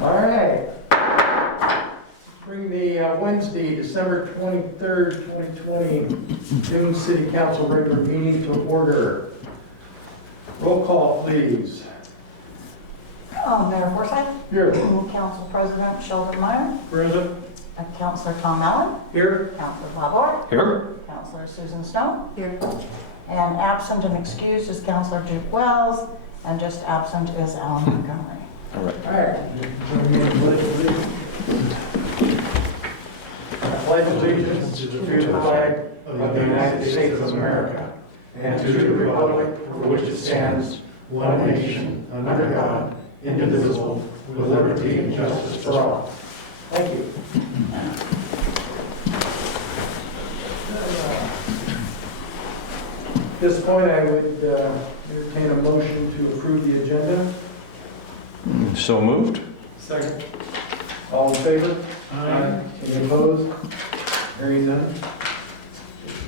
All right. Bring the Wednesday, December 23rd, 2020, Dune City Council regular meeting to order. Roll call, please. Mayor Forsyth. Here. Council President Sheldon Meyer. Present. Councilor Tom Allen. Here. Councilor Bob Orr. Here. Councilor Susan Snow. Here. And absent and excused is Councilor Duke Wells. And just absent is Alan Montgomery. All right. All right. Join me in the pledge of allegiance. I pledge allegiance to the flag of the United States of America and to the republic for which it stands, one nation, under God, indivisible, with liberty and justice for all. Thank you. At this point, I would entertain a motion to approve the agenda. So moved. Second. All in favor? Aye. Any opposed? Hearing none.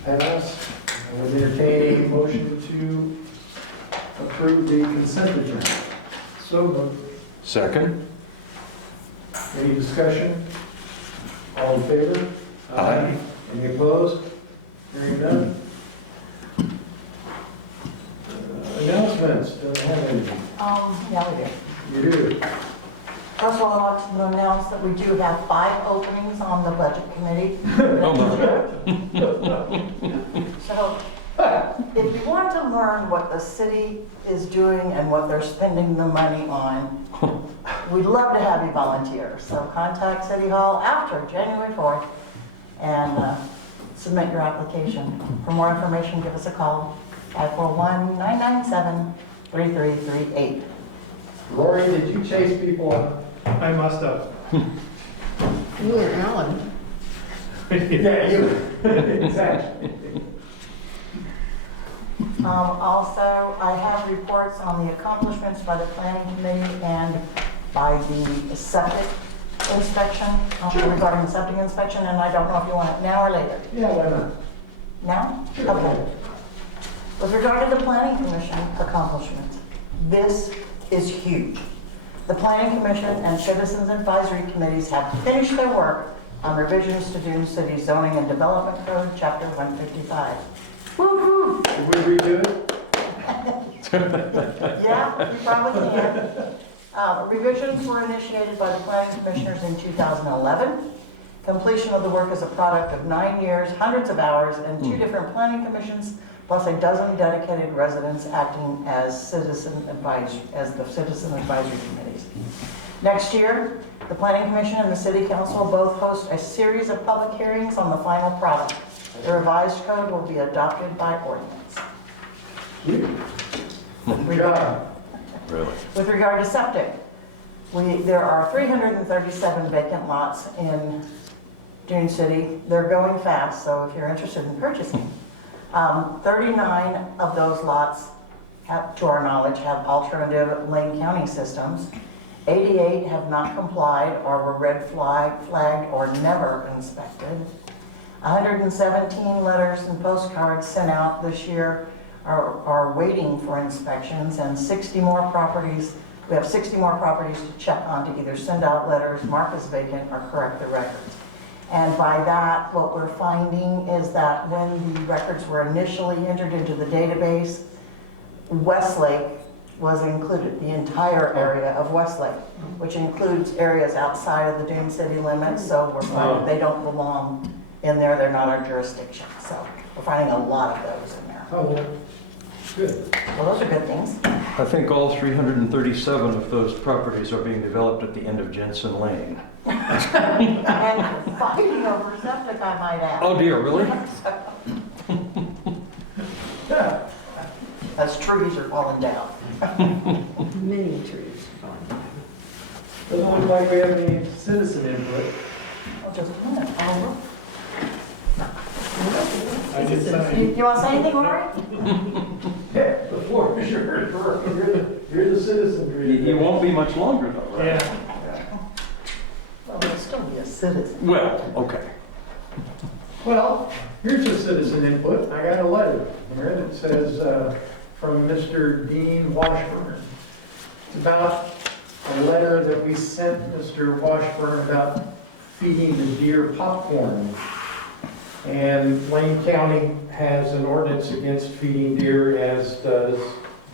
Pass. I would entertain a motion to approve the consent agenda. So moved. Second. Any discussion? All in favor? Aye. Any opposed? Hearing none. Announcements, don't have any. Yeah, we do. You do. First of all, I'd like to announce that we do have 5 openings on the Budget Committee. Oh, my. So, if you want to learn what the city is doing and what they're spending the money on, we'd love to have you volunteer. So contact City Hall after January 4th and submit your application. For more information, give us a call, 541-997-3338. Rory, did you chase people up? I must have. You and Alan. Yeah, you. Exactly. Also, I have reports on the accomplishments by the planning committee and by the septic inspection, regarding the septic inspection, and I don't know if you want it now or later. Yeah, why not? Now? Sure. Okay. With regard to the planning commission accomplishments, this is huge. The planning commission and citizens advisory committees have finished their work on revisions to Dune City Zoning and Development Code, Chapter 155. Woo-hoo! Did we redo it? Yeah, you probably can. Revisions were initiated by the planning commissioners in 2011. Completion of the work is a product of 9 years, hundreds of hours, and 2 different planning commissions, plus a dozen dedicated residents acting as the citizen advisory committees. Next year, the planning commission and the city council both host a series of public hearings on the final product. The revised code will be adopted by ordinance. Good job. Really? With regard to septic, there are 337 vacant lots in Dune City. They're going fast, so if you're interested in purchasing, 39 of those lots, to our knowledge, have alternative Lane County systems. 88 have not complied or were red flagged or never inspected. 117 letters and postcards sent out this year are waiting for inspections, and 60 more properties, we have 60 more properties to check on to either send out letters, mark as vacant, or correct the records. And by that, what we're finding is that when the records were initially entered into the database, Westlake was included, the entire area of Westlake, which includes areas outside of the Dune City limits, so we're finding they don't belong in there, they're not our jurisdiction. So we're finding a lot of those in there. Oh, well, good. Well, those are good things. I think all 337 of those properties are being developed at the end of Jensen Lane. And fighting over septic, I might add. Oh dear, really? Yeah. As trees are falling down. Many trees. Doesn't look like we have any citizen input. Oh, just a minute. I'll look. I did sign. You want to say anything, Lori? Yeah, the floor is yours. You're the citizen. You won't be much longer though, right? Yeah. Well, we'll still be a citizen. Well, okay. Well, here's a citizen input. I got a letter here that says, from Mr. Dean Washburn. It's about a letter that we sent Mr. Washburn about feeding the deer popcorn. And Wayne County has an ordinance against feeding deer, as does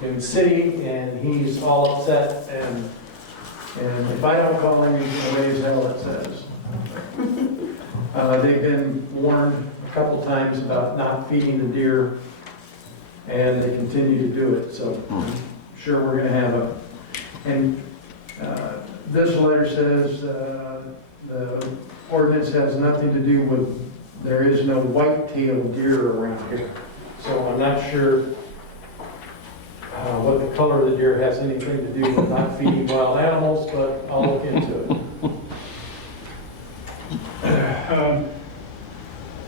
Dune City, and he's all upset, and if I don't call him, he's gonna raise hell, it says. They've been warned a couple times about not feeding the deer, and they continue to do it, so I'm sure we're gonna have and this letter says, the ordinance has nothing to do with, there is no white-tailed deer around here. So I'm not sure what the color of the deer has anything to do with not feeding wild animals, but I'll look into it.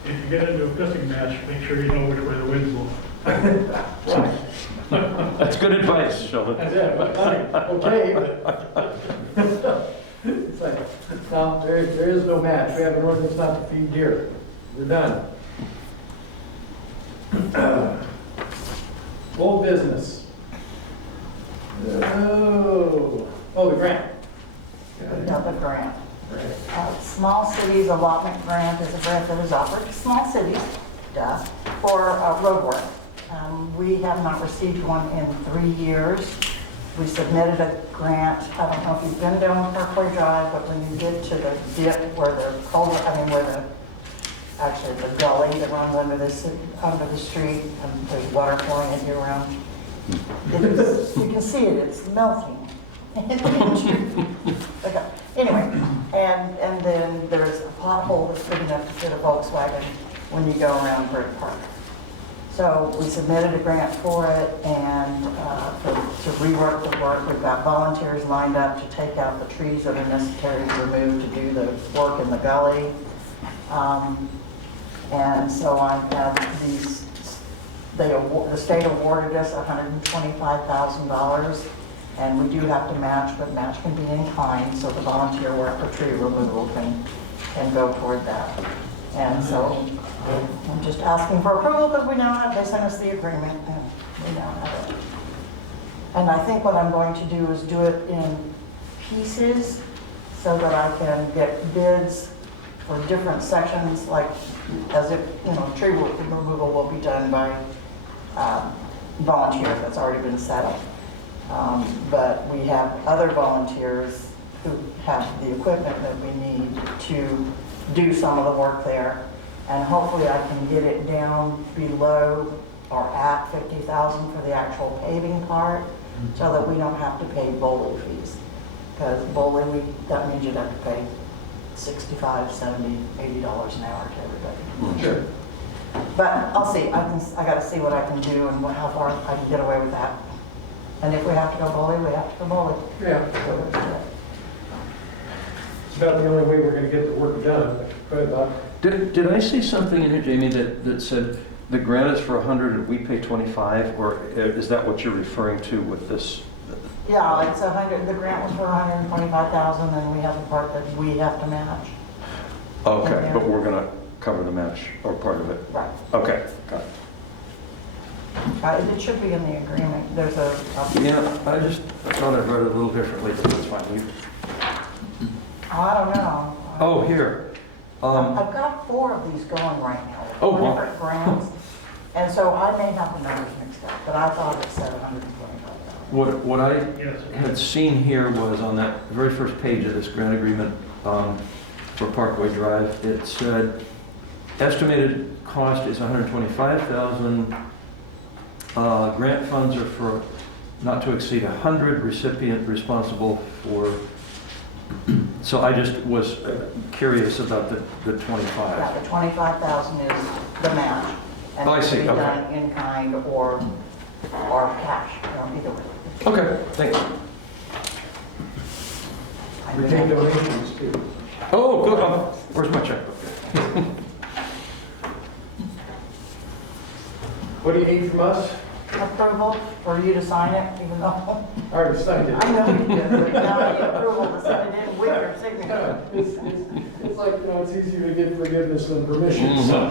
If you get into a pissing match, make sure you know which way the wind's blowing. Right. That's good advice, Sheldon. That's it. Okay, but it's like, no, there is no match. We have an ordinance not to feed deer. We're done. Old business. Oh, the grant. Now the grant. Small Cities Allotment Grant is a grant that is offered to small cities, for road work. We have not received one in 3 years. We submitted a grant, I don't know if you've been down Parkway Drive, but when you get to the dip where the culvert, actually the gully that runs under the street, and there's water flowing in year round. You can see it, it's melting. Okay. Anyway, and then there's a pothole that's big enough to fit a Volkswagen when you go around Bird Park. So we submitted a grant for it and to rework the work. We've got volunteers lined up to take out the trees that are necessary to remove to do the work in the gully. And so I've had these, the state awarded us $125,000, and we do have to match, but match can be in kind, so the volunteer work for tree removal can go toward that. And so I'm just asking for approval because we now have, they sent us the agreement and we now have it. And I think what I'm going to do is do it in pieces so that I can get bids for different sections, like as if, tree removal will be done by volunteers, that's already been set up. But we have other volunteers who have the equipment that we need to do some of the work there. And hopefully I can get it down below or at 50,000 for the actual paving part, so that we don't have to pay BOLI fees. Because BOLI, that means you'd have to pay $65, $70, $80 an hour to everybody. Sure. But I'll see, I gotta see what I can do and how far I can get away with that. And if we have to go BOLI, we have to go BOLI. Yeah. It's about the only way we're gonna get the work done. Go ahead, Bob. Did I see something in here, Jamie, that said the grant is for 100 and we pay 25, or is that what you're referring to with this? Yeah, it's 100, the grant was for 125,000 and we have a part that we have to manage. Okay, but we're gonna cover the match or part of it. Right. Okay, got it. It should be in the agreement. There's a Yeah, I thought I read it a little differently, but that's fine. I don't know. Oh, here. I've got 4 of these going right now. Oh, 4 wow. different grants. And so I may have the numbers mixed up, but I thought it said 125,000. What I Yes. had seen here was on that very first page of this grant agreement for Parkway Drive, it said estimated cost is $125,000. Grant funds are for not to exceed 100, recipient responsible for. So I just was curious about the 25. Yeah, the 25,000 is the match. And Oh, I it see, can be okay. done in kind or cash, either way. Okay, thanks. We take donations too. Oh, good. Where's my checkbook? What do you need from us? Approval for you to sign it, even though, I already signed it. I know you did, but now I need approval to send it in with your Yeah, signature. It's like, it's easier to get forgiveness than permission, so.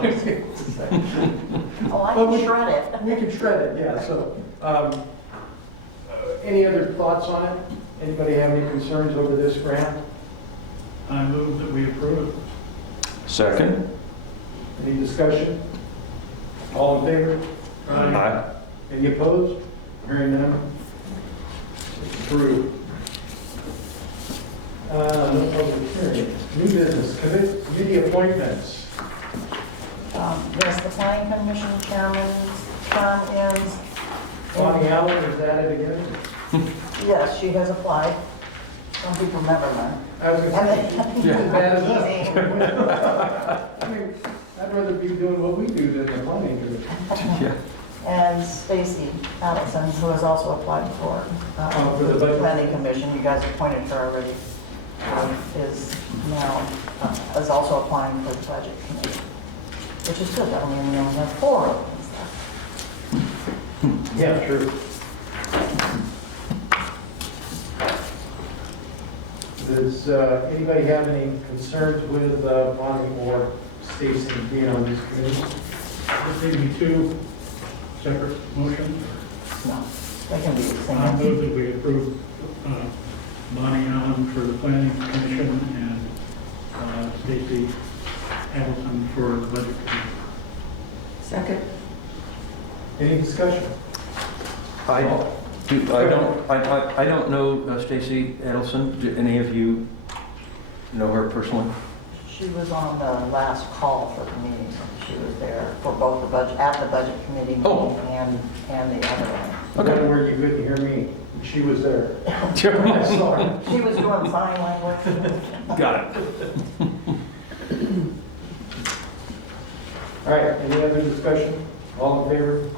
Oh, I can shred it. You can shred it, yeah, so. Any other thoughts on it? Anybody have any concerns over this grant? I move that we approve it. Second? Any discussion? All in favor? Aye. Any opposed? Hearing none? Approved. No public hearing. New business, committee appointments. Yes, the planning commission chairman's term ends. Bonnie Allen, is that it again? Yes, she has applied. Some people never learn. I was gonna And say, then- Yeah. bad as I mean, I'd rather be doing what we do than the planning commission. Yeah. And Stacy Allison, who has also applied for For the budget. planning commission, you guys appointed her already, is now, is also applying for the budget committee, which is good. That means we only have 4 openings there. Yeah, sure. Does anybody have any concerns with Bonnie or Stacy being on these committees? This may be 2 separate motions. No, they can be the I same. move that we approve Bonnie Allen for the planning commission and Stacy Hamilton for the budget committee. Second. Any discussion? I don't know Stacy Edelson. Do any of you know her personally? She was on the last call for the meeting. She was there for both the budget, at the budget committee meeting Oh. and the other one. Okay. Where you couldn't hear me, she was there. Sorry. She was doing sign language. Got it. All right, any other discussion? All in favor?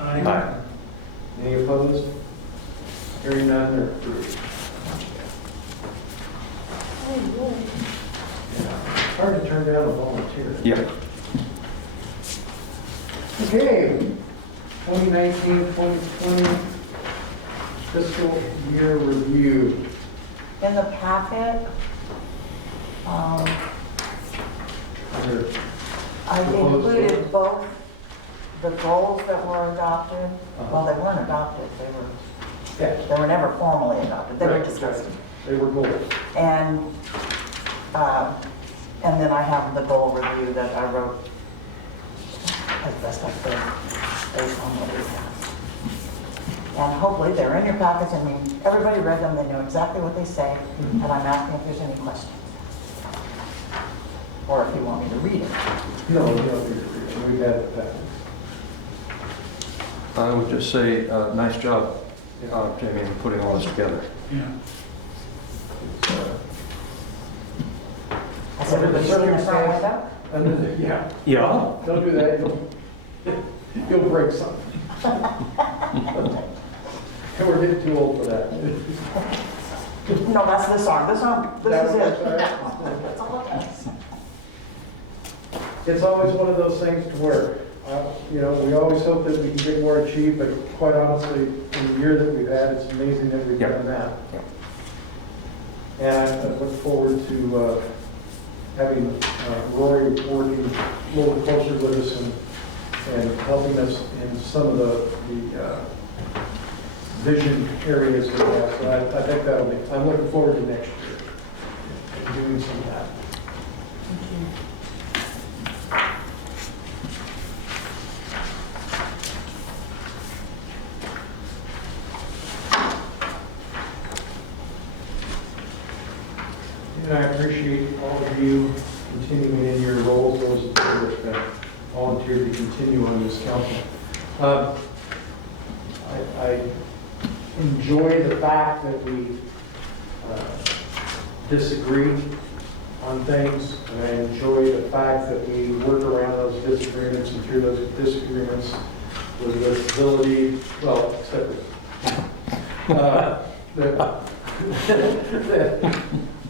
Aye. Any opposed? Hearing none, they're approved. Yeah, hard to turn down a volunteer. Yeah. Okay, 2019-2020 fiscal year review. In the packet, Under- I've included both the goals that were adopted. Well, they weren't adopted, Yeah, they were never formally adopted, they were Right, discussed. they were goals. And then I have the goal review that I wrote as best I could based on what we have. And hopefully they're in your packets. I mean, everybody read them, they know exactly what they say, and I'm asking if there's any questions. Or if you want me to read it. No, we've had that. I would just say, nice job, Jamie, in putting all this together. Yeah. Has everybody seen the front window? Yeah, Yeah? don't do that, you'll break something. And we're getting too old for that. No, that's this arm, this is it. That's That's all it is. It's always one of those things to where, we always hope that we can get more achieved, but quite honestly, in the year that we've had, it's amazing that we've done that. And I look forward to having Rory working a little closer with us and helping us in some of the vision areas that we have. So I think I'm looking forward to next year, and doing some of that. And I appreciate all of you continuing in your roles, those of you that have volunteered to continue on this council. I enjoy the fact that we disagree on things, and I enjoy the fact that we work around those disagreements and through those disagreements with the ability, well, except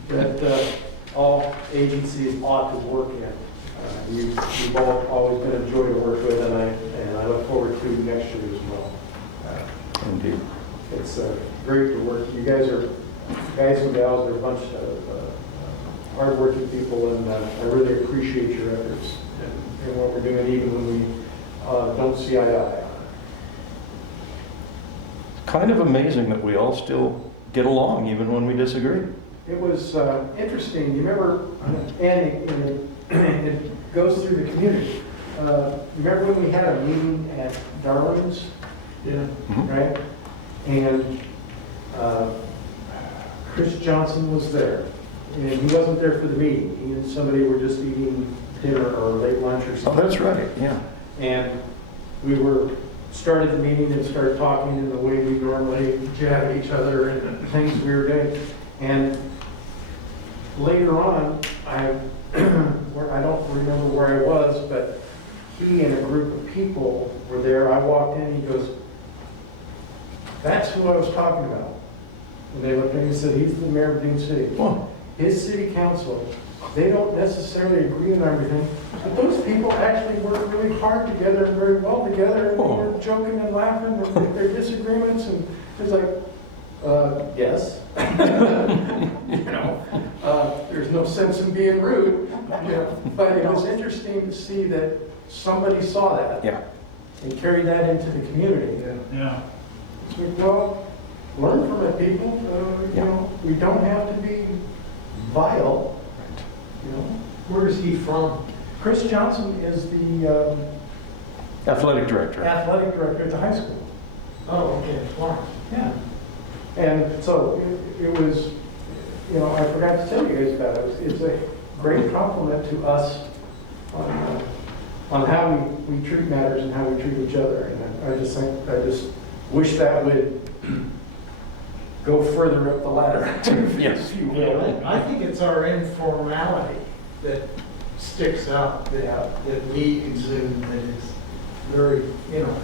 that all agencies ought to work in. You've all always been a joy to work with, and I look forward to next year as well. Indeed. It's great to work. You guys and gals are a bunch of hardworking people, and I really appreciate your efforts and what we're doing, even when we don't see eye to eye on it. Kind of amazing that we all still get along even when we disagree. It was interesting, you remember, and it goes through the community. Remember when we had a meeting at Darwin's, Yeah. right? And Chris Johnson was there, and he wasn't there for the meeting. He and somebody were just eating dinner or late lunch or Oh, something. that's right, yeah. And we started the meeting and started talking in the way we normally jab at each other and the things we were doing. And later on, I don't remember where I was, but he and a group of people were there. I walked in, he goes, "That's who I was talking about." And they looked at me and said, "He's the mayor of Dune City." Well, His city council, they don't necessarily agree on everything, but those people actually work really hard together and very well together, and Oh. they're joking and laughing with their disagreements, and it's like, yes. You know, there's no sense in being rude, you know, but it was interesting to see that somebody saw that yeah. and carried that into the community. Yeah. It's like, well, learn from it, people. Yeah. You know, we don't have to be vile. You know, Where is he from? Chris Johnson is the Athletic director. athletic director at the high school. Oh, okay, Florence. Yeah. And so it was, you know, I forgot to tell you guys about it. It's a great compliment to us on how we treat matters and how we treat each other. And I just wish that would go further up the ladder, Yes. if you will. I think it's our informality that sticks out, that we exude, that is very,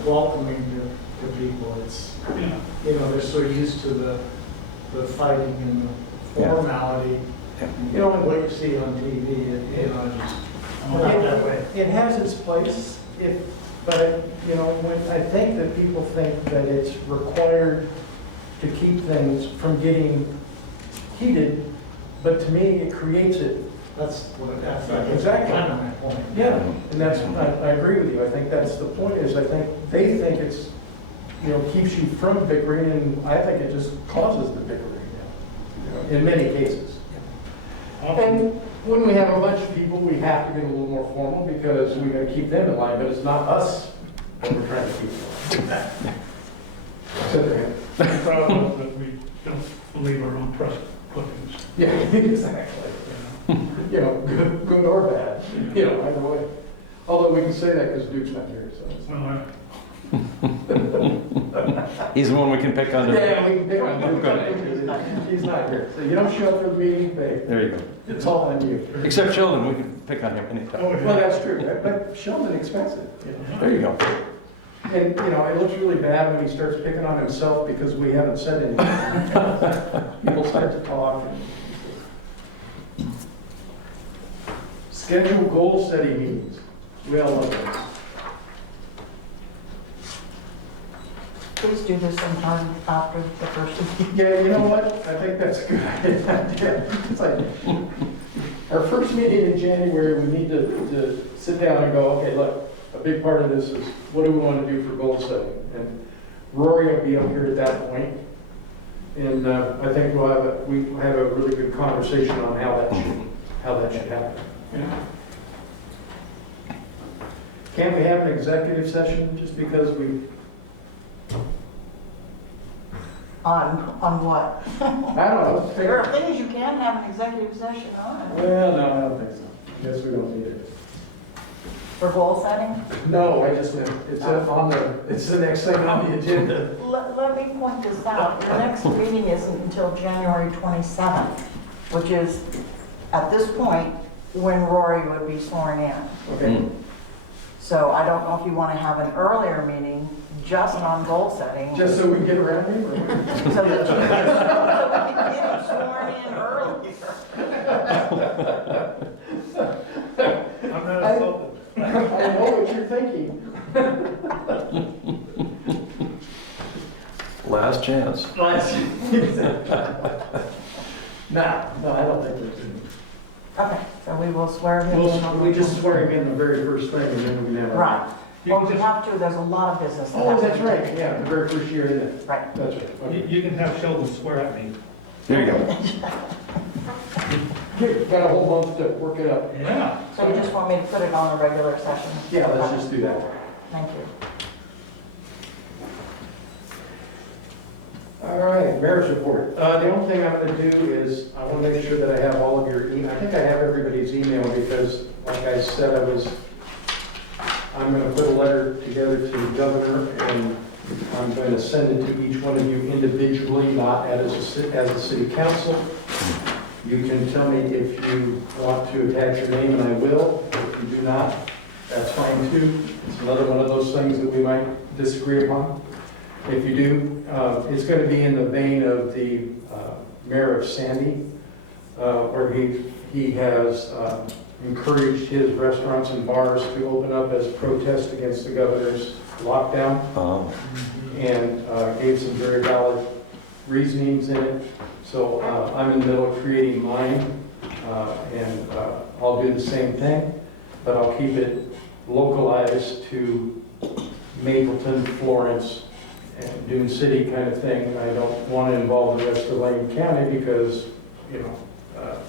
welcoming to people. It's, Yeah. they're so used to the fighting and the Yeah. formality. You know, What you see on TV, just not that way. It has its place, but, when I think that people think that it's required to keep things from getting heated, but to me, it creates it. That's Exactly. kind of my point. Yeah, and I agree with you. I think that's the point, is I think they think it's, keeps you from bickering, and I think it just causes the bickering, in many cases. And when we have a bunch of people, we have to get a little more formal because we got to keep them in line, but it's not us that we're trying to keep in line. So there. The problem is that we don't believe our own press clippings. Yeah, exactly. Good or bad, either way. Although we can say that because Duke's not here, so. Well, He's the one we can pick on. Yeah, we can pick on Duke. He's not here. So you don't show up for the meeting, There you go. it's all on you. Except Sheldon, we can pick on him anytime. oh, Well, yeah. that's true, but Sheldon expects it. There you go. And, it looks really bad when he starts picking on himself because we haven't said anything. People start to talk. Schedule goal-setting meetings. We all love those. Please do this sometime after the first of the year. Yeah, you know what? I think that's a good idea. It's like, our first meeting in January, we need to sit down and go, okay, look, a big part of this is what do we want to do for goal setting? And Rory will be up here at that point. And I think we have a really good conversation on how that should happen. Yeah. Can't we have an executive session just because we, On what? I don't know. There are things you can have an executive session on. Well, no, I don't think so. Guess we don't need it. For goal setting? No, it's the next thing on the agenda. Let me point this out. Your next meeting isn't until January 27th, which is, at this point, when Rory would be sworn in. Okay. So I don't know if you want to have an earlier meeting just on goal setting. Just so we get around him? Or So that you can get him sworn in earlier. I'm not insulted. I know what you're thinking. Last chance. No, I don't think we can. Okay, so we will swear him in on We the just swear him in the very first thing and then we never. Right. Well, we have to, there's a lot of business. that Oh, has to that's be right, taken. yeah, the very first year in it. Right. That's right. Okay. You can have Sheldon swear at me. There you go. Got a whole month to work it up. Yeah. So you just want me to put it on a regular session? Yeah, let's just do that. Thank you. All right, mayor's report. The only thing I'm going to do is, I want to make sure that I have all of your email. I think I have everybody's email because, like I said, I'm going to put a letter together to the governor, and I'm going to send it to each one of you individually, not as a city council. You can tell me if you want to attach your name, and I will. If you do not, that's fine too. It's another one of those things that we might disagree upon. If you do, it's going to be in the vein of the mayor of Sandy, where he has encouraged his restaurants and bars to open up as a protest against the governor's lockdown, Oh. and gave some very valid reasonings in it. So I'm in the middle of creating mine, and I'll do the same thing, but I'll keep it localized to Mapleton, Florence, and Dune City kind of thing. I don't want to involve the rest of Lane County because, you know,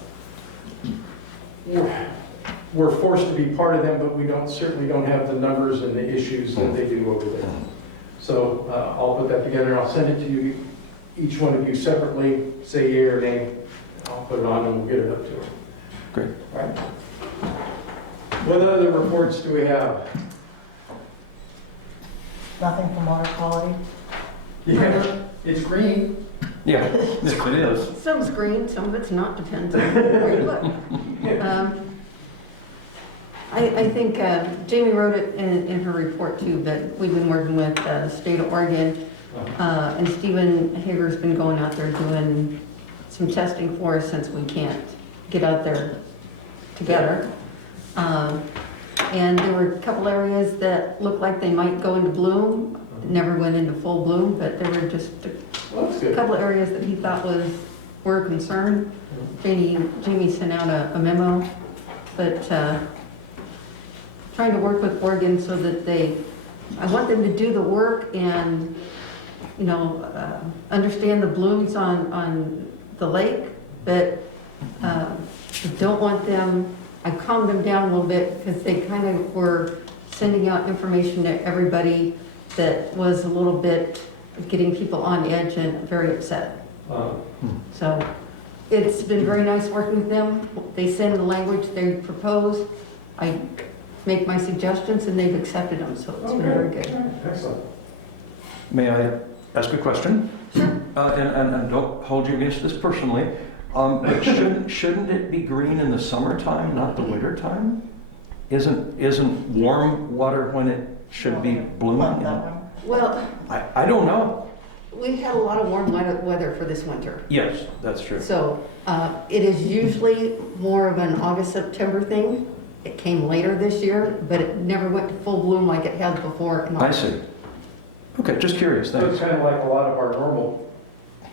we're forced to be part of them, but we certainly don't have the numbers and the issues that they do over there. So I'll put that together, and I'll send it to you, each one of you separately, say yea or nay. I'll put it on and we'll get it up to them. Great. All right. What other reports do we have? Nothing from water quality? Yeah, it's green. Yeah, yes, it is. Some's green, some of it's not, depends on where you look. I think Jamie wrote it in her report too, but we've been working with the state of Oregon, and Stephen Hager's been going out there doing some testing for us since we can't get out there together. And there were a couple areas that looked like they might go into bloom, never went into full bloom, but there were just Well, that's a good. couple of areas that he thought were a concern. Jamie sent out a memo, but trying to work with Oregon so that I want them to do the work and, you know, understand the blooms on the lake, but I don't want them, I calmed them down a little bit because they kind of were sending out information to everybody that was a little bit getting people on edge and very upset. So it's been very nice working with them. They send the language they propose. I make my suggestions and they've accepted them, so it's been very good. Excellent. May I ask a question? Sure. And don't hold you against this personally. But shouldn't it be green in the summertime, not the winter time? Isn't warm water when it should be blooming? Want that one? Well, I don't know. we had a lot of warm weather for this winter. Yes, that's true. So it is usually more of an August, September thing. It came later this year, but it never went to full bloom like it had before. In I August. see. Okay, just curious, So it's thanks. kind of like a lot of our normal,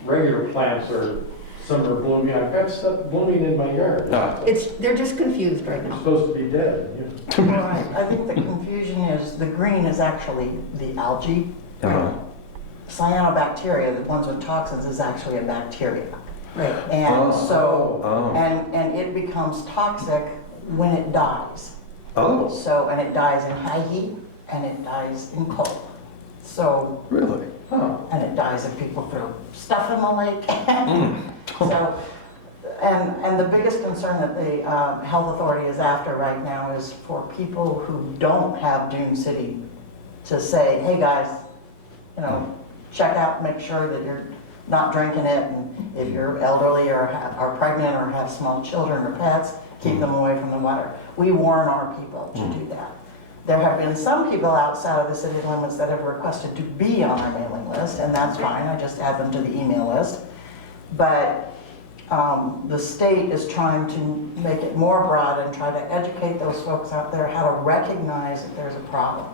regular plants are summer blooming. I've got stuff blooming in my yard. Ah. They're just confused right It's now. supposed to be dead. Right, I think the confusion is, the green is actually the algae. Uh-huh. Cyanobacteria, the ones with toxins, is actually a bacteria. Right. And Oh. so, Oh. and it becomes toxic when it dies. Oh, So, and it dies in high heat and it dies in cold. So, really? Huh. and it dies if people throw stuff in the lake. Mm. So, and the biggest concern that the health authority is after right now is for people who don't have Dune City to say, hey guys, you know, check out, make sure that you're not drinking it, and if you're elderly or are pregnant or have small children or pets, keep them away from the water. We warn our people to do that. There have been some people outside of the city limits that have requested to be on our mailing list, and that's fine, I just add them to the email list. But the state is trying to make it more broad and try to educate those folks out there how to recognize that there's a problem.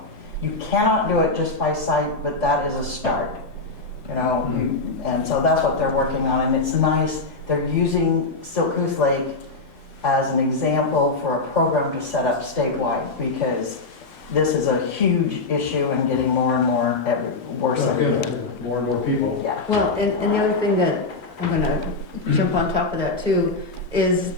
You cannot do it just by sight, but that is a start, you know? And so that's what they're working on, and it's nice. They're using Silkhoose Lake as an example for a program to set up statewide, because this is a huge issue and getting more and more worse every year. More and more people. Yeah. Well, and the other thing that I'm gonna jump on top of that too, is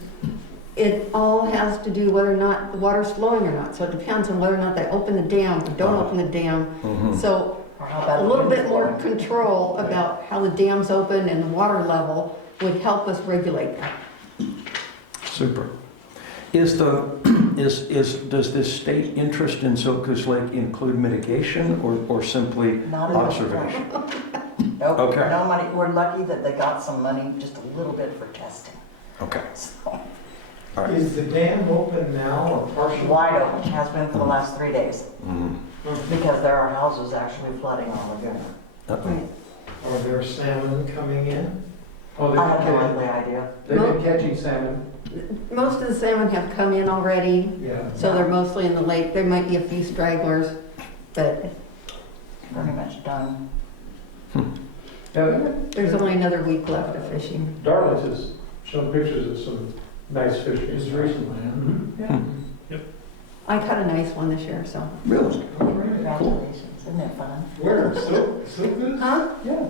it all has to do whether or not the water's flowing or not. So it depends on whether or not they open the dam or don't open the dam. So Or how about a little bit more control about how the dam's open and the water level would help us regulate that. Super. Does this state interest in Silkus Lake include mitigation or simply Not enough. observation? Nope, Okay. no money. We're lucky that they got some money, just a little bit for testing. Okay. So, All right. Is the dam open now or partially? wide open, has been for the last 3 days, Mhm. because there are houses actually flooding on Laguna. Uh-oh. Are there salmon coming in? Oh, I have no idea. they've been catching salmon. Most of the salmon have come in already, Yeah. so they're mostly in the lake. There might be a few stragglers, but Pretty much done. Yeah, there's only another week left of fishing. Darlings has shown pictures of some nice fish. Just recently, huh? Yeah. I caught a nice one this year, so. Really? Congratulations, isn't it fun? Where? Silkus? Huh? Yeah.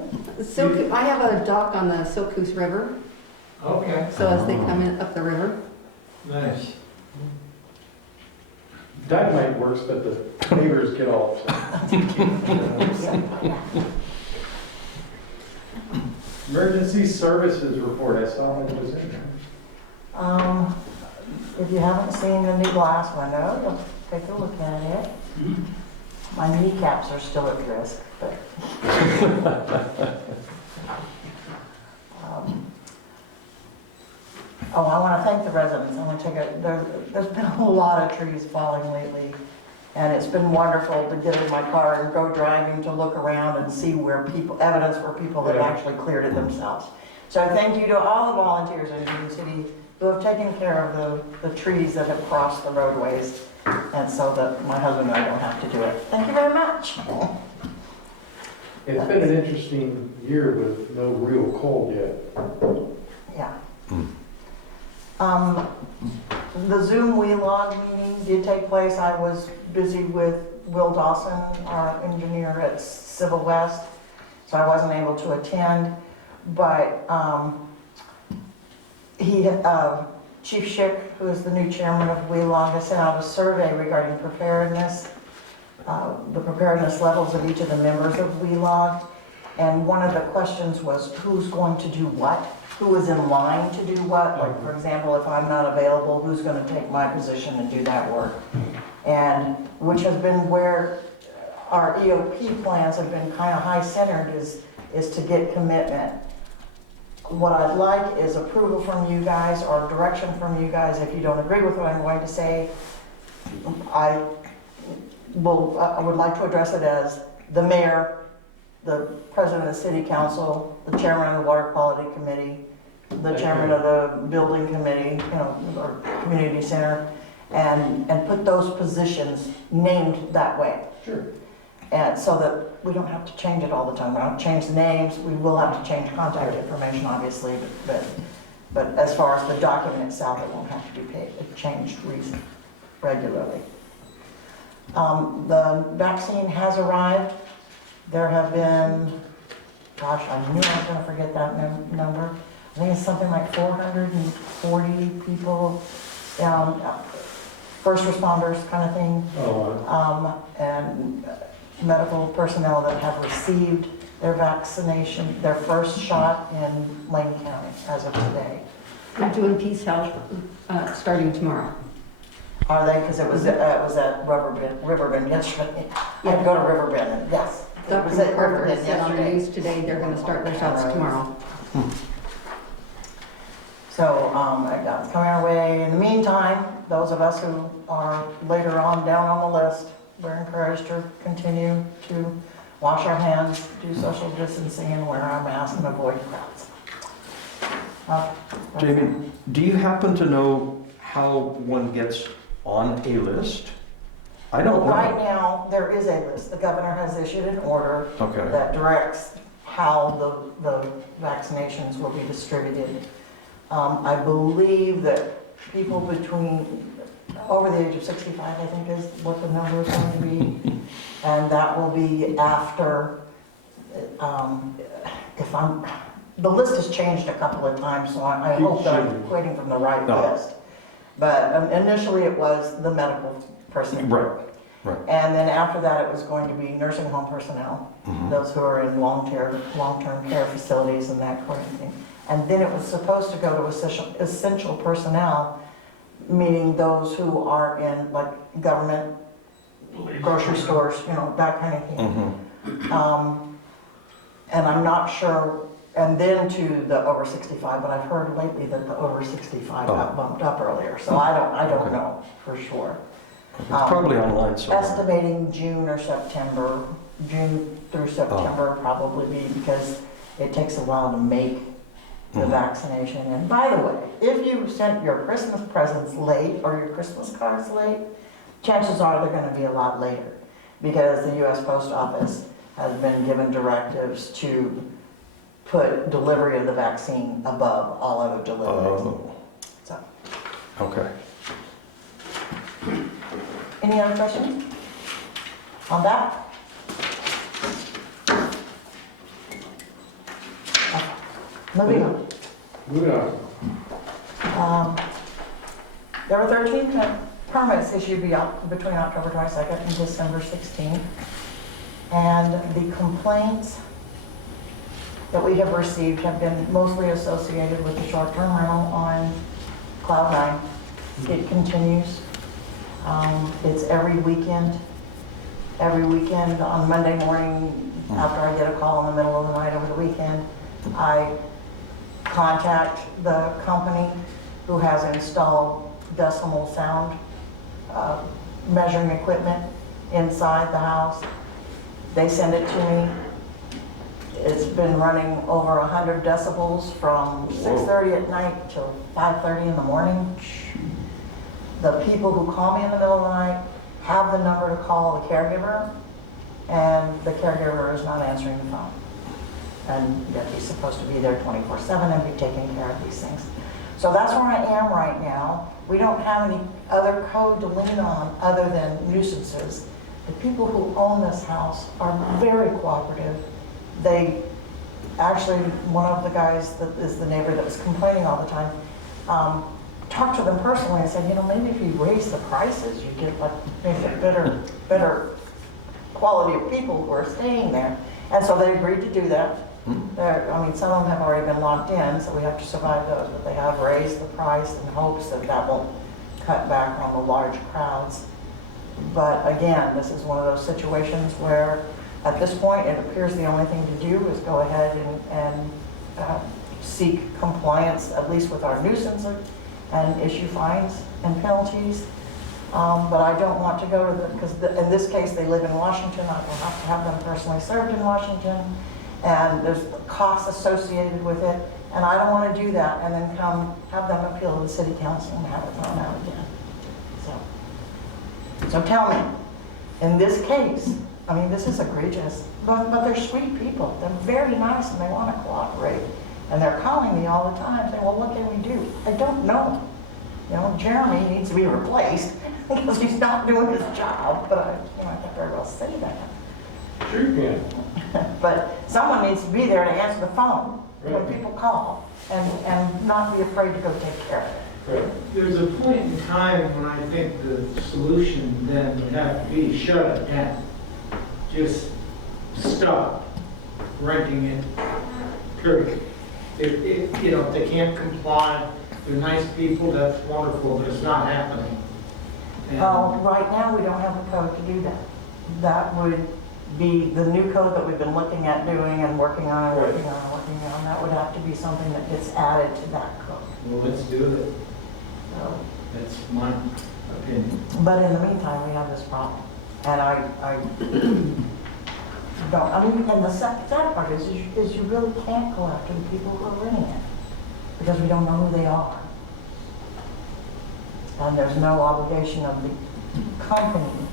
Silk, I have a dock on the Silkus River, Okay, so as they come in up the river. nice. Dynamite works, but the neighbors get all upset. Emergency services report, I saw it was in there. If you haven't seen the new glass window, you'll take a look at it. My kneecaps are still at risk, but. Oh, I want to thank the residents. I want to there's been a lot of trees falling lately. And it's been wonderful to get in my car and go driving to look around and see evidence where people have Yeah. actually cleared it themselves. So thank you to all the volunteers in Dune City who have taken care of the trees that have crossed the roadways, and so that my husband and I don't have to do it. Thank you very much. It's been an interesting year with no real cold yet. Yeah. Hmm. The Zoom WeLog meeting did take place. I was busy with Will Dawson, our engineer at Civil West, so I wasn't able to attend. But Chief Schick, who is the new chairman of WeLog, has sent out a survey regarding preparedness, the preparedness levels of each of the members of WeLog. And one of the questions was, who's going to do what? Who is in line to do what? Like, for example, if I'm not available, who's going to take my position and do that work? And which has been where our EOP plans have been kind of high-centered is to get commitment. What I'd like is approval from you guys or direction from you guys. If you don't agree with what I'm going to say, I would like to address it as the mayor, the president of the city council, the chairman of the water quality committee, the chairman of the building committee, or community center, and put those positions named that way. Sure. And so that we don't have to change it all the time. We don't change the names. We will have to change contact information, obviously, but as far as the document itself, it won't have to be changed regularly. The vaccine has arrived. There have been, gosh, I knew I was going to forget that number. I think it's something like 440 people, first responders kind of thing, Oh, and medical personnel that have received their vaccination, their first shot in Lane County as of today. We're doing Peace Health starting tomorrow. Are they? Because it was at Riverbend yesterday. I had to go to Riverbend, and yes. It Dr. was at Carter Riverbend said on the yesterday. news today they're going to start their shots tomorrow. So that's coming our way. In the meantime, those of us who are later on down on the list, we're encouraged to continue to wash our hands, do social distancing, and wear our masks and avoid crowds. Jamie, do you happen to know how one gets on a list? I don't know. Right now, there is a list. The governor has issued an order Okay. that directs how the vaccinations will be distributed. I believe that people between over the age of 65, I think is what the number is going to be. And that will be after, the list has changed a couple of times, so I hope that I'm quoting from the right No. list. But initially it was the medical personnel. Right. And then after that, it was going to be nursing home personnel, those who are in long-term care facilities and that kind of thing. And then it was supposed to go to essential personnel, meaning those who are in like government, grocery stores, that kind of thing. And I'm not sure, and then to the over 65, but I've heard lately that the over 65 got bumped up earlier, so I don't Okay. know for sure. It's probably online somewhere. Estimating June or September, June through September probably be, because it takes a while to make the vaccination. And by the way, if you sent your Christmas presents late or your Christmas cards late, chances are they're going to be a lot later, because the U.S. Post Office has been given directives to put delivery of the vaccine above all other deliveries. Oh, So, okay. any other questions on that? Moving on. There were 13 permits issued between October 22nd and December 16th. And the complaints that we have received have been mostly associated with the short-term rental on Cloud 9. It continues. It's every weekend. Every weekend on Monday morning, after I get a call in the middle of the night over the weekend, I contact the company who has installed decimal sound measuring equipment inside the house. They send it to me. It's been running over 100 decibels from 6:30 at night till 5:30 in the morning. The people who call me in the middle of the night have the number to call the caregiver, and the caregiver is not answering the phone. And yet he's supposed to be there 24/7 and be taking care of these things. So that's where I am right now. We don't have any other code to lean on other than nuisances. The people who own this house are very cooperative. They, actually, one of the guys that is the neighbor that was complaining all the time, talked to them personally and said, maybe if you raise the prices, you get better quality of people who are staying there. And so they agreed to do that. Some of them have already been locked in, so we have to survive those, but they have raised the price in hopes that that won't cut back on the large crowds. But again, this is one of those situations where at this point it appears the only thing to do is go ahead and seek compliance, at least with our nuisance, and issue fines and penalties. But I don't want to go to because in this case they live in Washington. I will have to have them personally served in Washington, and there's costs associated with it. And I don't want to do that and then come have them appeal to the city council and have it thrown out again. So tell me, in this case, this is egregious, but they're sweet people. They're very nice and they want to cooperate. And they're calling me all the time saying, well, what can we do? I don't know. Jeremy needs to be replaced because he's not doing his job, but I can't very well say that. Sure you can. But someone needs to be there to answer the phone when people call and not be afraid to go take care of it. There's a point in time when I think the solution then would have to be shut it down. Just stop renting it, period. If they can't comply, they're nice people, that's wonderful, but it's not happening. And Well, right now, we don't have the code to do that. That would be the new code that we've been looking at doing and working on and working on and working on. That would have to be something that gets added to that code. well, let's do it. So, That's my opinion. but in the meantime, we have this problem. And I don't, and the sad part is you really can't go after the people who are renting it because we don't know who they are. And there's no obligation of the company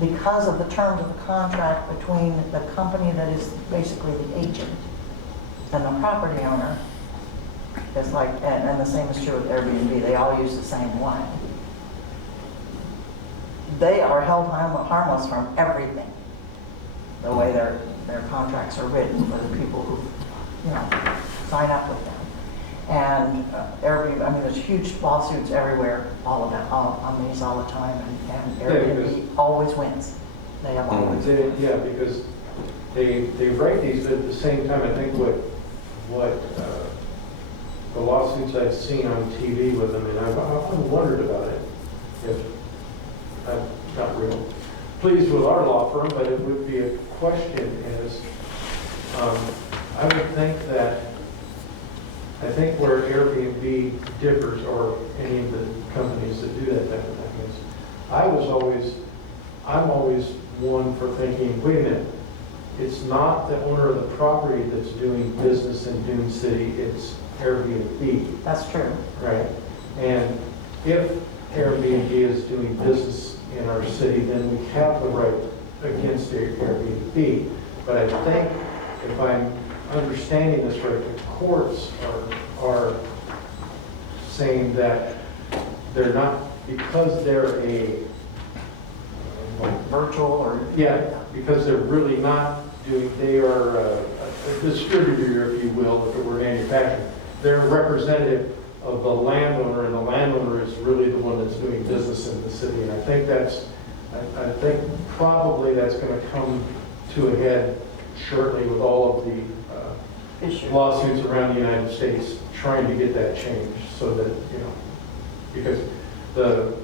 because of the terms of the contract between the company that is basically the agent and the property owner. It's like, and the same is true with Airbnb, they all use the same one. they are held harmless from everything, the way their contracts are written for the people who, sign up with them. And Airbnb, I mean, there's huge lawsuits everywhere, on these all the time, and Airbnb always wins. They have always. Yeah, because they write these, but at the same time, I think what the lawsuits I've seen on TV with them, and I've often wondered about it, if I'm not real pleased with our law firm, but it would be a question is, I would think that, I think where Airbnb differs, or any of the companies that do that type of thing, is I'm always one for thinking, wait a minute, it's not the owner of the property that's doing business in Dune City, it's Airbnb, That's true. right? And if Airbnb is doing business in our city, then we have the right against Airbnb. But I think, if I'm understanding this right, the courts are saying that they're not, because they're a Virtual or. yeah, because they're really not doing, they are a distributor, if you will, if it were manufacturing. They're a representative of the landowner, and the landowner is really the one that's doing business in the city. And I think I think probably that's going to come to a head shortly with all of the Issue. lawsuits around the United States trying to get that changed, so that, because the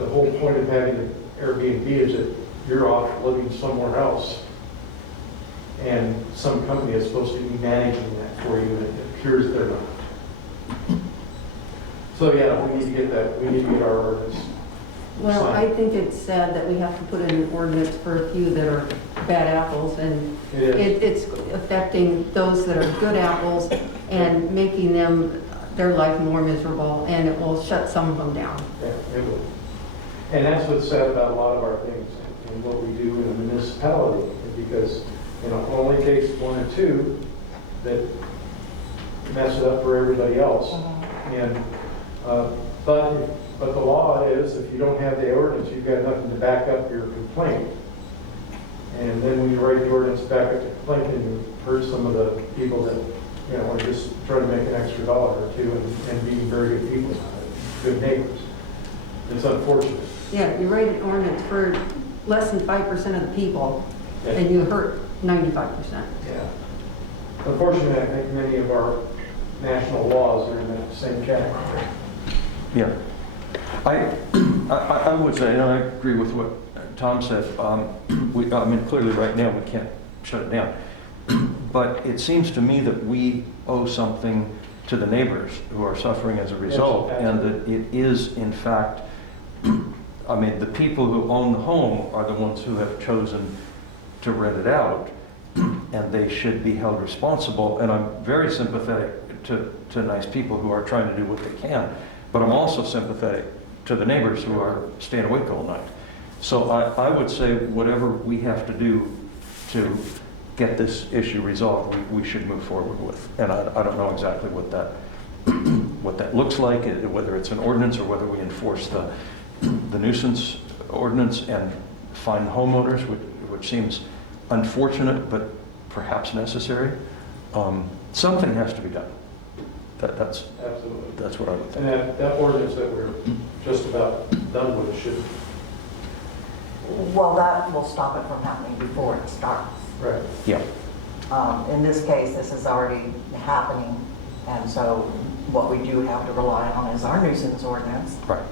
whole point of having an Airbnb is that you're off living somewhere else, and some company is supposed to be managing that for you, and it appears they're not. So yeah, we need to get that, we need to get our ordinance. Well, I think it's sad that we have to put in an ordinance for a few that are bad apples, and It is. it's affecting those that are good apples and making their life more miserable, and it will shut some of them down. Yeah, it will. And that's what's sad about a lot of our things and what we do in a municipality, because, it only takes one or two that mess it up for everybody else. And, but the law is, if you don't have the ordinance, you've got nothing to back up your complaint. And then when you write the ordinance back up the complaint, and you hurt some of the people that, are just trying to make an extra dollar or two and being very good people, good neighbors. It's unfortunate. Yeah, you write an ordinance for less than 5% of the people, and you hurt 95%. Yeah. Unfortunately, I think many of our national laws are in that same category. Yeah. I would say, and I agree with what Tom said, clearly right now we can't shut it down. But it seems to me that we owe something to the neighbors who are suffering as a result, Yes, and that it is, in fact, the people who own the home are the ones who have chosen to rent it out, and they should be held responsible. And I'm very sympathetic to nice people who are trying to do what they can, but I'm also sympathetic to the neighbors who are staying awake all night. So I would say whatever we have to do to get this issue resolved, we should move forward with. And I don't know exactly what that looks like, whether it's an ordinance or whether we enforce the nuisance ordinance and fine homeowners, which seems unfortunate but perhaps necessary. Something has to be done. That's Absolutely. what I would think. And that ordinance that we're just about done with should, Well, that will stop it from happening before it starts. right. Yeah. In this case, this is already happening, and so what we do have to rely on is our nuisance ordinance Right.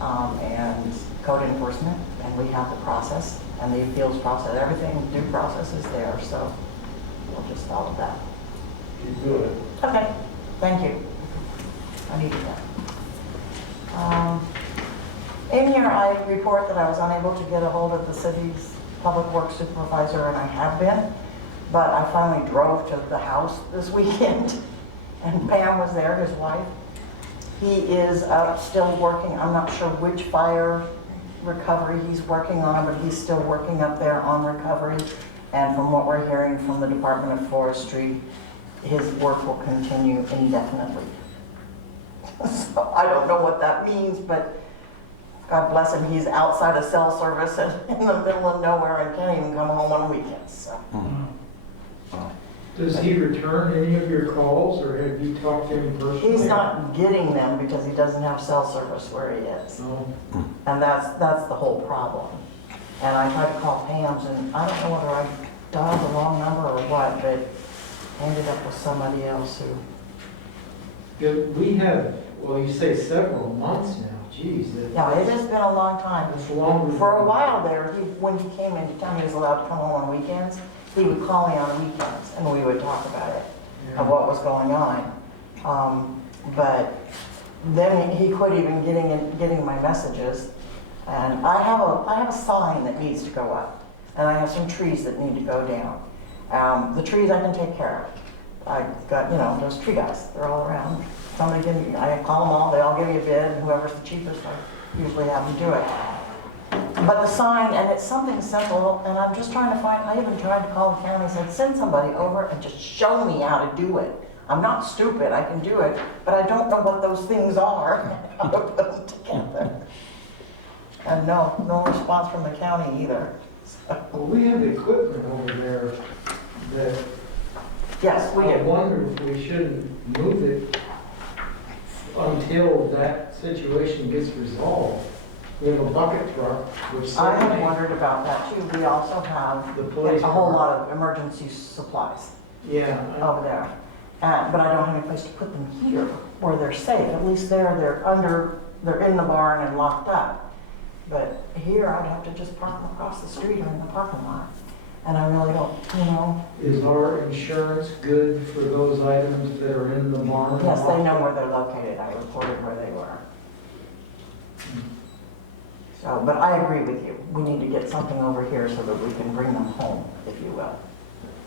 and code enforcement, and we have the process and the appeals process, everything, due process is there, so we'll just follow that. Keep doing it. Okay, thank you. I needed that. In here, I report that I was unable to get a hold of the city's public works supervisor, and I have been, but I finally drove to the house this weekend, and Pam was there, his wife. He is still working, I'm not sure which fire recovery he's working on, but he's still working up there on recovery. And from what we're hearing from the Department of Forestry, his work will continue indefinitely. So I don't know what that means, but God bless him, he's outside of cell service and in the middle of nowhere and can't even come home on weekends, so. Does he return any of your calls, or have you talked to him personally? He's not getting them because he doesn't have cell service where he is. No. And that's the whole problem. And I tried to call Pam's, and I don't know whether I dialed the wrong number or what, but ended up with somebody else who, We have, well, you say several months now, geez. yeah, it has been a long time. That's longer. For a while there, when he came into town, he was allowed to come home on weekends. He would call me on weekends, and we would talk about it, of what was going on. But then he quit even getting my messages. And I have a sign that needs to go up, and I have some trees that need to go down. The trees I can take care of. I got, those tree guys, they're all around. Somebody give me, I call them all, they all give me a bid, and whoever's the cheapest, I usually have them do it. But the sign, and it's something simple, and I'm just trying to find, I even tried to call the county, said, send somebody over and just show me how to do it. I'm not stupid, I can do it, but I don't know what those things are, how to put them together. And no response from the county either. Well, we have equipment over there that Yes, we I do. wonder if we shouldn't move it until that situation gets resolved. We have a bucket truck, which I have certainly wondered about that too. We also have the police. a whole lot of emergency supplies Yeah, over there. But I don't have any place to put them here where they're safe. At least they're in the barn and locked up. But here I'd have to just park them across the street or in the parking lot. And I really don't, is our insurance good for those items that are in the barn? Yes, they know where they're located. I reported where they were. So, but I agree with you. We need to get something over here so that we can bring them home, if you will.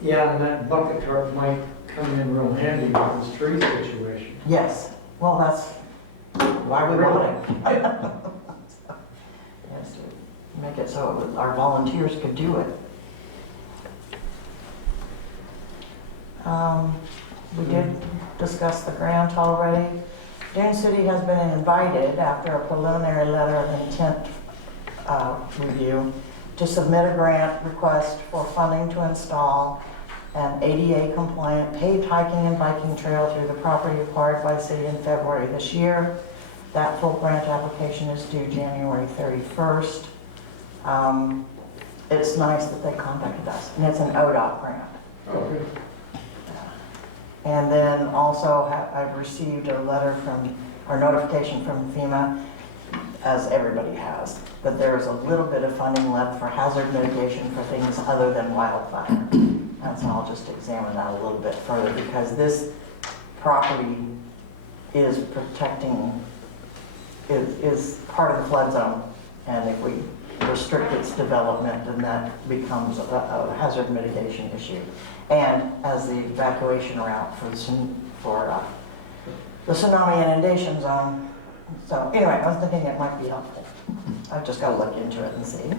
Yeah, and that bucket truck might come in real handy with this tree situation. Yes, well, that's why we want it. Yes, to make it so our volunteers could do it. We did discuss the grant already. Dune City has been invited, after a preliminary letter of intent review, to submit a grant request for funding to install an ADA compliant paved hiking and biking trail through the property acquired by the city in February this year. That full grant application is due January 31st. It's nice that they contacted us, and it's an ODOT grant. Okay. And then also I've received a letter or notification from FEMA, as everybody has, that there's a little bit of funding left for hazard mitigation for things other than wildfire. And so I'll just examine that a little bit further, because this property is is part of the flood zone. And if we restrict its development, then that becomes a hazard mitigation issue. And as the evacuation route for the tsunami inundation zone. So anyway, I was thinking it might be helpful. I've just got to look into it and see.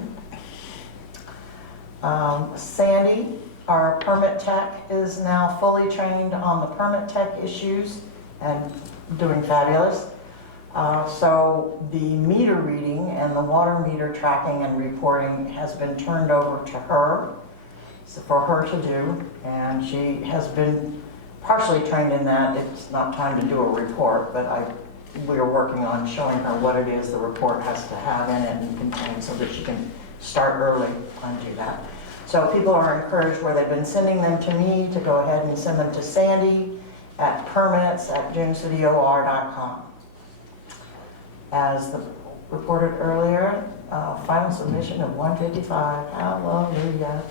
Sandy, our permit tech, is now fully trained on the permit tech issues and doing fabulous. So the meter reading and the water meter tracking and reporting has been turned over to her, for her to do, and she has been partially trained in that. It's not time to do a report, but we are working on showing her what it is the report has to have in it and contain, so that she can start early and do that. So people are encouraged, where they've been sending them to me, to go ahead and send them to Sandy at permits@dunecityor.com. As reported earlier, final submission of 155. Hallelujah.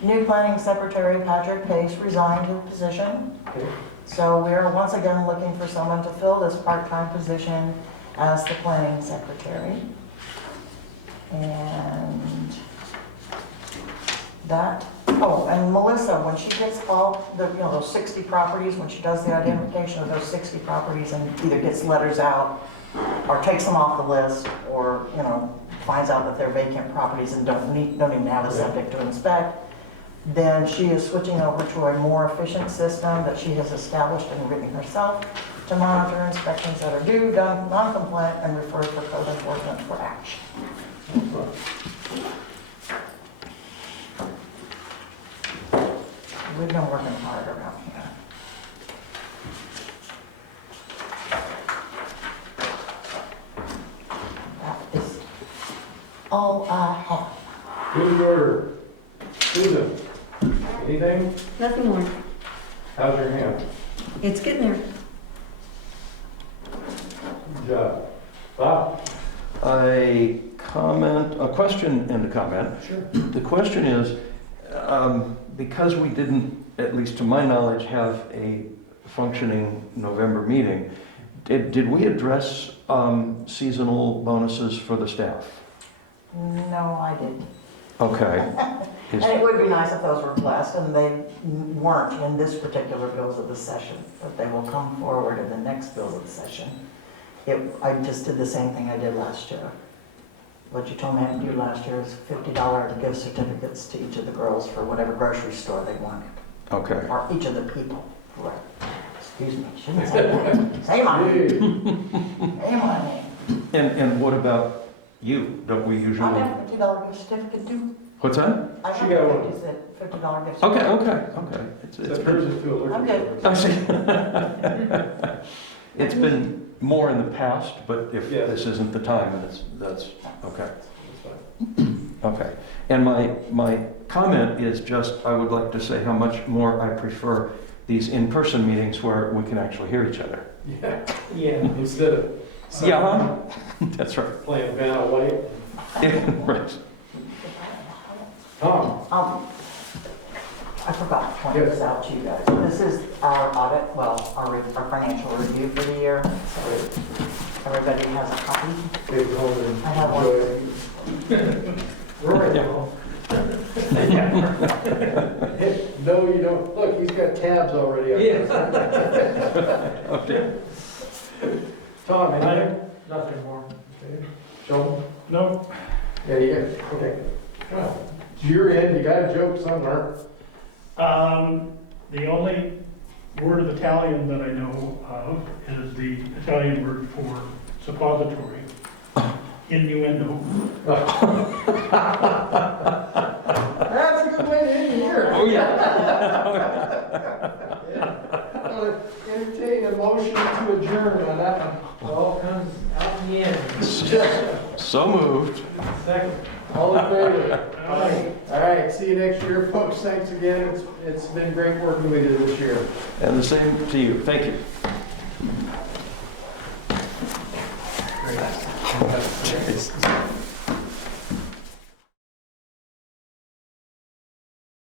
New planning secretary Patrick Pace resigned his position. So we are once again looking for someone to fill this part-time position as the planning secretary. And that, and Melissa, when she gets all those 60 properties, when she does the identification of those 60 properties and either gets letters out or takes them off the list, or finds out that they're vacant properties and don't even have a septic to inspect, then she is switching over to a more efficient system that she has established and written herself, to monitor inspections that are due, done, non-compliant, and refer for code enforcement for action. We've been working hard around here. That is all I have. Good order. Susan, anything? Nothing more. How's your hand? It's getting there. Good job. Bob? A question and a comment. Sure. The question is, because we didn't, at least to my knowledge, have a functioning November meeting, did we address seasonal bonuses for the staff? No, I didn't. Okay. And it would be nice if those were blessed, and they weren't in this particular bills of the session, but they will come forward in the next bills of the session. I just did the same thing I did last year. What you told me I had to do last year is $50 gift certificates to each of the girls for whatever grocery store they wanted, Okay. or each of the people. Right. Excuse me, shouldn't say that. Say my name. Say my name. And what about you? Don't we I usually? have a $50 gift certificate too. What's that? I She have got a one. $50 gift Okay, certificate. okay. It's It's hers is to a liquor I'm good. store. I see. It's been more in the past, but if Yes. this isn't the time, that's, okay. That's fine. Okay. And my comment is just, I would like to say how much more I prefer these in-person meetings where we can actually hear each other. Yeah, instead of Yeah, that's right. playing Vanna White. Right. Tom? I forgot to point this out to you guys. This is our audit, well, our financial review for the year. So everybody has a copy. Take home and I have one. enjoy. Roy? No, you don't. Look, he's got tabs already up there. Okay. Tom, anything? Nothing more. Okay. Sheldon? No, Yeah, you got, okay. Well, it's your end, you got a joke somewhere. the only word of Italian that I know of is the Italian word for suppository, innuendo. That's a good way to end the year. Oh, yeah. I'll entertain a motion to adjourn on that one. All comes out in the end. So moved. Second. All in favor? Aye. All right, see you next year, folks. Thanks again. It's been great working with you this year. And the same to you. Thank you.